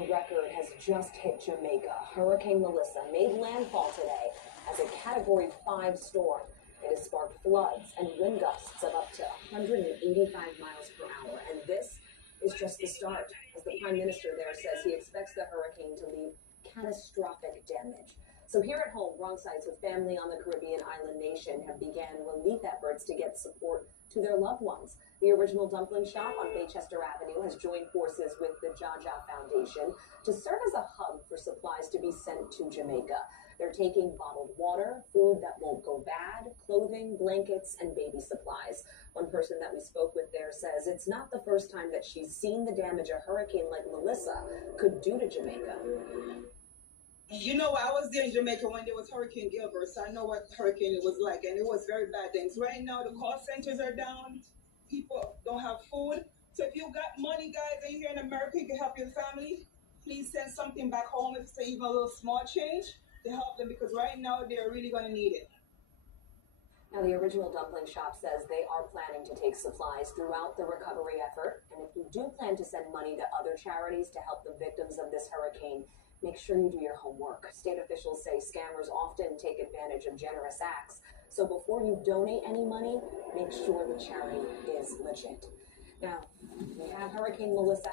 Record has just hit Jamaica. Hurricane Melissa made landfall today as a Category 5 storm. It has sparked floods and wind gusts of up to 185 miles per hour. And this is just the start, as the Prime Minister there says he expects the hurricane to leave catastrophic damage. So here at home, wrong sides with family on the Caribbean island nation have began relief efforts to get support to their loved ones. The original dumpling shop on Baychester Avenue has joined forces with the Jaja Foundation to serve as a hub for supplies to be sent to Jamaica. They're taking bottled water, food that won't go bad, clothing, blankets, and baby supplies. One person that we spoke with there says it's not the first time that she's seen the damage a hurricane like Melissa could do to Jamaica. You know, I was there in Jamaica when there was Hurricane Gilbert, so I know what hurricane it was like, and it was very bad things. Right now, the call centers are down. People don't have food. So if you got money, guys, and you're here in America, you can help your family. Please send something back home, if it's even a little small change, to help them, because right now they're really going to need it. Now, the original dumpling shop says they are planning to take supplies throughout the recovery effort. And if you do plan to send money to other charities to help the victims of this hurricane, make sure you do your homework. State officials say scammers often take advantage of generous acts. So before you donate any money, make sure the charity is legit. Now, we have Hurricane Melissa